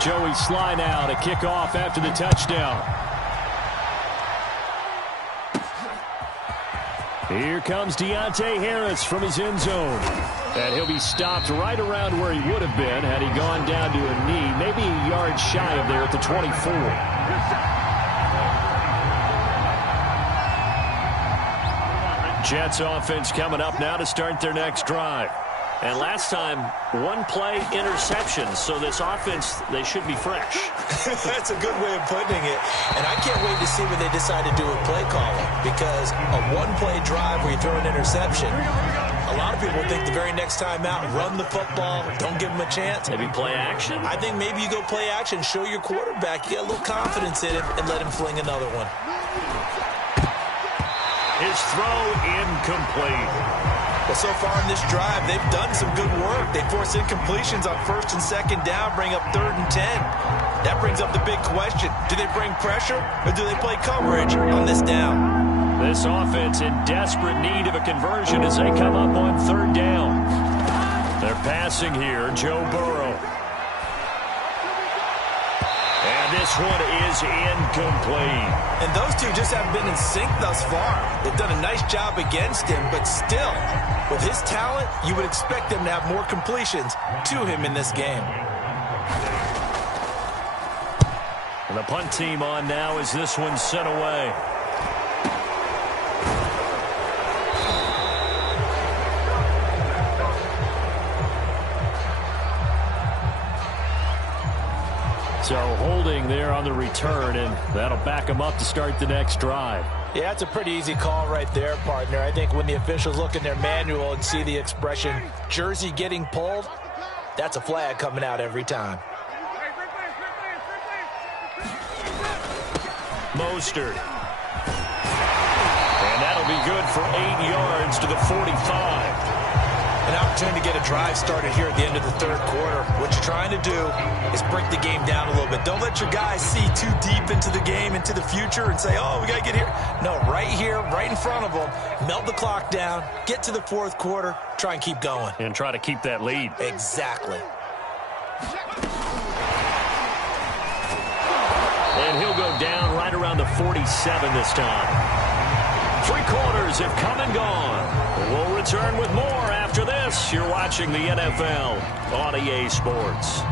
Joey Sly now to kick off after the touchdown. Here comes Deontay Harris from his end zone. And he'll be stopped right around where he would have been had he gone down to a knee, maybe a yard shy of there at the 24. Jets offense coming up now to start their next drive. And last time, one-play interception. So this offense, they should be fresh. That's a good way of putting it. And I can't wait to see what they decide to do with play calling. Because a one-play drive where you throw an interception, a lot of people think the very next time out, run the football, don't give them a chance. Maybe play action? I think maybe you go play action, show your quarterback, you get a little confidence in him, and let him fling another one. His throw incomplete. Well, so far in this drive, they've done some good work. They force incompletions on 1st and 2nd down, bring up 3rd and 10. That brings up the big question. Do they bring pressure or do they play coverage on this down? This offense in desperate need of a conversion as they come up on 3rd down. They're passing here, Joe Burrow. And this one is incomplete. And those two just haven't been in sync thus far. They've done a nice job against him, but still, with his talent, you would expect them to have more completions to him in this game. And the punt team on now as this one's sent away. So holding there on the return, and that'll back them up to start the next drive. Yeah, it's a pretty easy call right there, partner. I think when the officials look in their manual and see the expression, jersey getting pulled, that's a flag coming out every time. Mostert. And that'll be good for 8 yards to the 45. An opportunity to get a drive started here at the end of the 3rd quarter. What you're trying to do is break the game down a little bit. Don't let your guys see too deep into the game, into the future, and say, oh, we got to get here. No, right here, right in front of them, melt the clock down, get to the 4th quarter, try and keep going. And try to keep that lead. Exactly. And he'll go down right around the 47 this time. 3 quarters have come and gone. We'll return with more after this. You're watching the NFL on EA Sports.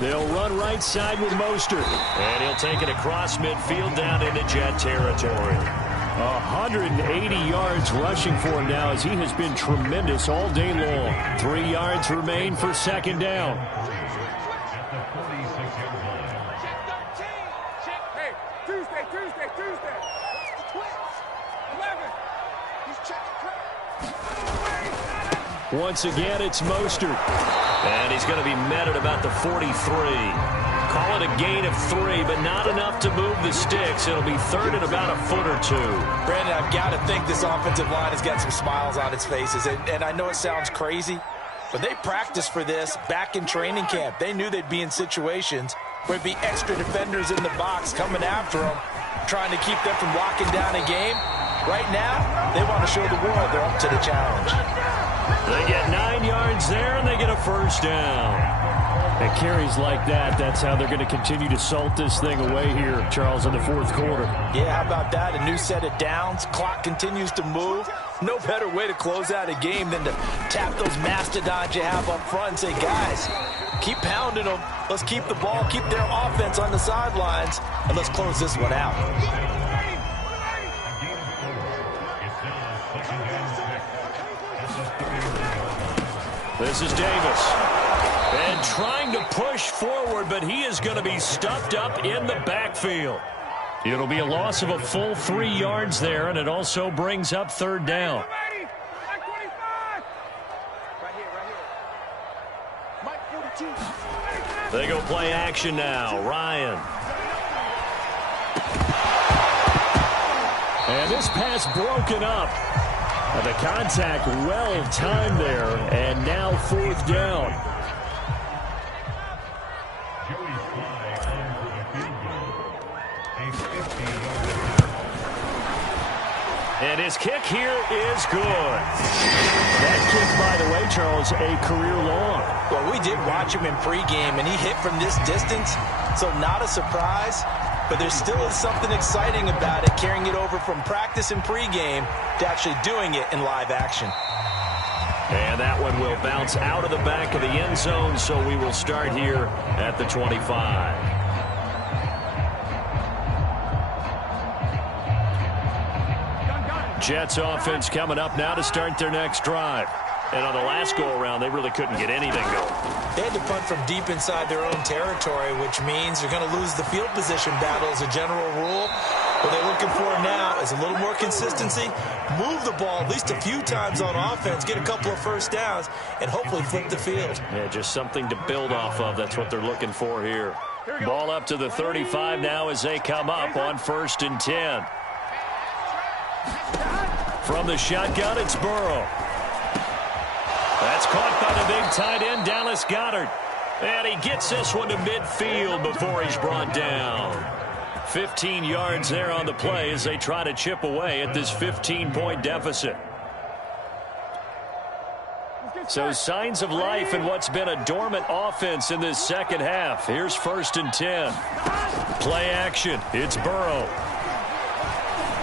They'll run right side with Mostert. And he'll take it across midfield down into Jet territory. 180 yards rushing for him now as he has been tremendous all day long. 3 yards remain for 2nd down. Once again, it's Mostert. And he's going to be met at about the 43. Call it a gain of 3, but not enough to move the sticks. It'll be 3rd and about a foot or 2. Brandon, I've got to think this offensive line has got some smiles on its faces. And I know it sounds crazy, but they practiced for this back in training camp. They knew they'd be in situations where there'd be extra defenders in the box coming after them, trying to keep them from locking down a game. Right now, they want to show the world they're up to the challenge. They get 9 yards there, and they get a 1st down. And carries like that, that's how they're going to continue to salt this thing away here, Charles, in the 4th quarter. Yeah, how about that? A new set of downs. Clock continues to move. No better way to close out a game than to tap those mastodons you have up front and say, guys, keep pounding them. Let's keep the ball, keep their offense on the sidelines, and let's close this one out. This is Davis. And trying to push forward, but he is going to be stuffed up in the backfield. It'll be a loss of a full 3 yards there, and it also brings up 3rd down. They go play action now. Ryan. And this pass broken up. And the contact well timed there, and now 4th down. And his kick here is good. That kick, by the way, Charles, a career long. Well, we did watch him in pregame, and he hit from this distance, so not a surprise. But there still is something exciting about it, carrying it over from practice and pregame to actually doing it in live action. And that one will bounce out of the back of the end zone, so we will start here at the 25. Jets offense coming up now to start their next drive. And on the last go-around, they really couldn't get anything going. They had to punt from deep inside their own territory, which means they're going to lose the field position battle as a general rule. What they're looking for now is a little more consistency, move the ball at least a few times on offense, get a couple of first downs, and hopefully flip the field. Yeah, just something to build off of. That's what they're looking for here. Ball up to the 35 now as they come up on 1st and 10. From the shotgun, it's Burrow. That's caught by the big tight end, Dallas Goedert. And he gets this one to midfield before he's brought down. 15 yards there on the play as they try to chip away at this 15-point deficit. So signs of life in what's been a dormant offense in this second half. Here's 1st and 10. Play action. It's Burrow.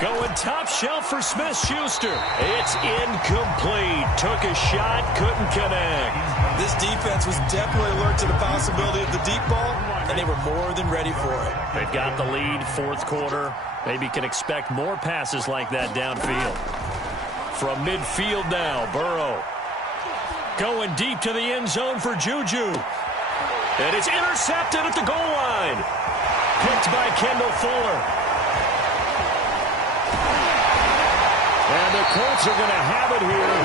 Going top shelf for Smith-Schuster. It's incomplete. Took a shot, couldn't connect. This defense was definitely alert to the possibility of the deep ball, and they were more than ready for it. They've got the lead, 4th quarter. Maybe can expect more passes like that downfield. From midfield now, Burrow. Going deep to the end zone for Juju. And it's intercepted at the goal line. Picked by Kendall Fuller. And the Colts are going to have it here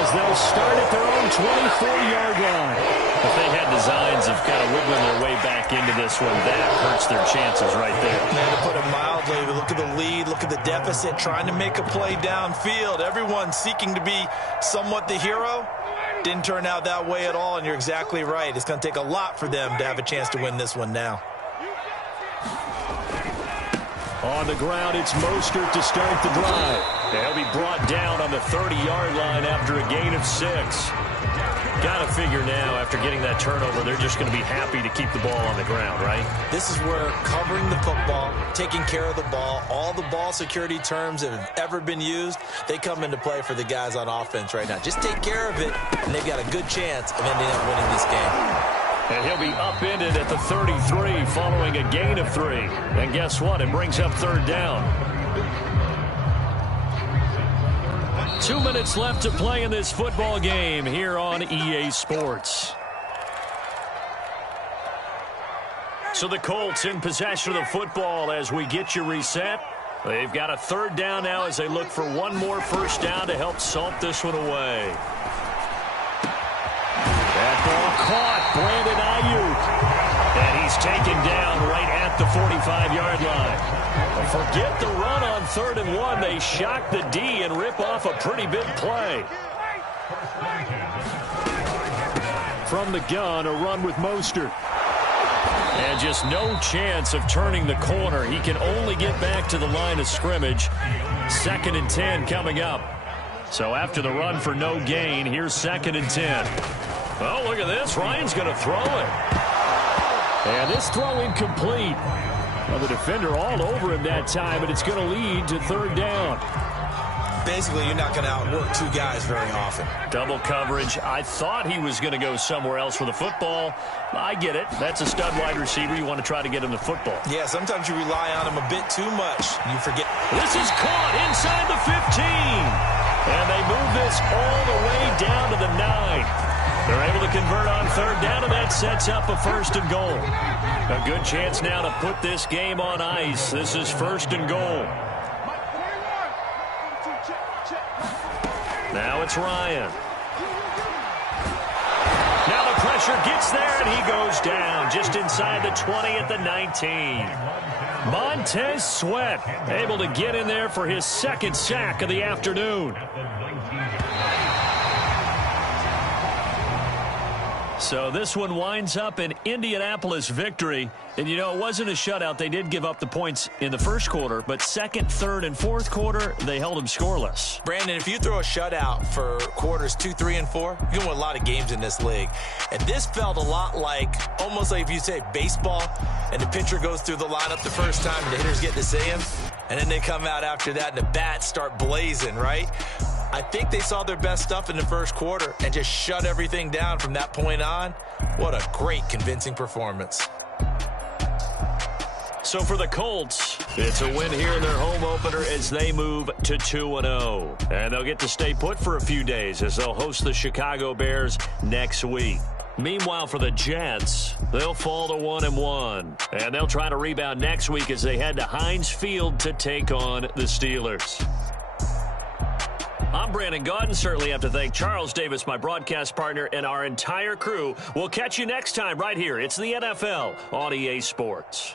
as they'll start at their own 24-yard line. If they had designs of kind of wiggling their way back into this one, that hurts their chances right there. Man, to put it mildly, look at the lead, look at the deficit, trying to make a play downfield. Everyone seeking to be somewhat the hero. Didn't turn out that way at all, and you're exactly right. It's going to take a lot for them to have a chance to win this one now. On the ground, it's Mostert to start the drive. He'll be brought down on the 30-yard line after a gain of 6. Got to figure now, after getting that turnover, they're just going to be happy to keep the ball on the ground, right? This is where covering the football, taking care of the ball, all the ball security terms that have ever been used, they come into play for the guys on offense right now. Just take care of it, and they've got a good chance of ending up winning this game. And he'll be upended at the 33 following a gain of 3. And guess what? It brings up 3rd down. 2 minutes left to play in this football game here on EA Sports. So the Colts in possession of the football as we get you reset. They've got a 3rd down now as they look for one more first down to help salt this one away. That ball caught, Brandon Ayuk. And he's taken down right at the 45-yard line. Forget the run on 3rd and 1. They shock the D and rip off a pretty big play. From the gun, a run with Mostert. And just no chance of turning the corner. He can only get back to the line of scrimmage. 2nd and 10 coming up. So after the run for no gain, here's 2nd and 10. Oh, look at this. Ryan's going to throw it. And this throw incomplete. Well, the defender all over him that time, but it's going to lead to 3rd down. Basically, you're not going to outwork 2 guys very often. Double coverage. I thought he was going to go somewhere else with the football. I get it. That's a stud wide receiver. You want to try to get him the football. Yeah, sometimes you rely on him a bit too much. You forget. This is caught inside the 15. And they move this all the way down to the 9. They're able to convert on 3rd down, and that sets up a 1st and goal. A good chance now to put this game on ice. This is 1st and goal. Now it's Ryan. Now the pressure gets there, and he goes down just inside the 20 at the 19. Montez Sweat able to get in there for his 2nd sack of the afternoon. So this one winds up an Indianapolis victory. And, you know, it wasn't a shutout. They did give up the points in the first quarter, but second, third, and fourth quarter, they held them scoreless. Brandon, if you throw a shutout for quarters 2, 3, and 4, you can win a lot of games in this league. And this felt a lot like, almost like if you say baseball, and the pitcher goes through the lineup the first time, and the hitters get to see him, and then they come out after that, and the bats start blazing, right? I think they saw their best stuff in the first quarter and just shut everything down from that point on. What a great, convincing performance. So for the Colts, it's a win here in their home opener as they move to 2-0. And they'll get to stay put for a few days as they'll host the Chicago Bears next week. Meanwhile, for the Jets, they'll fall to 1-1. And they'll try to rebound next week as they head to Heinz Field to take on the Steelers. I'm Brandon Gaudin. Certainly have to thank Charles Davis, my broadcast partner, and our entire crew. We'll catch you next time right here. It's the NFL on EA Sports.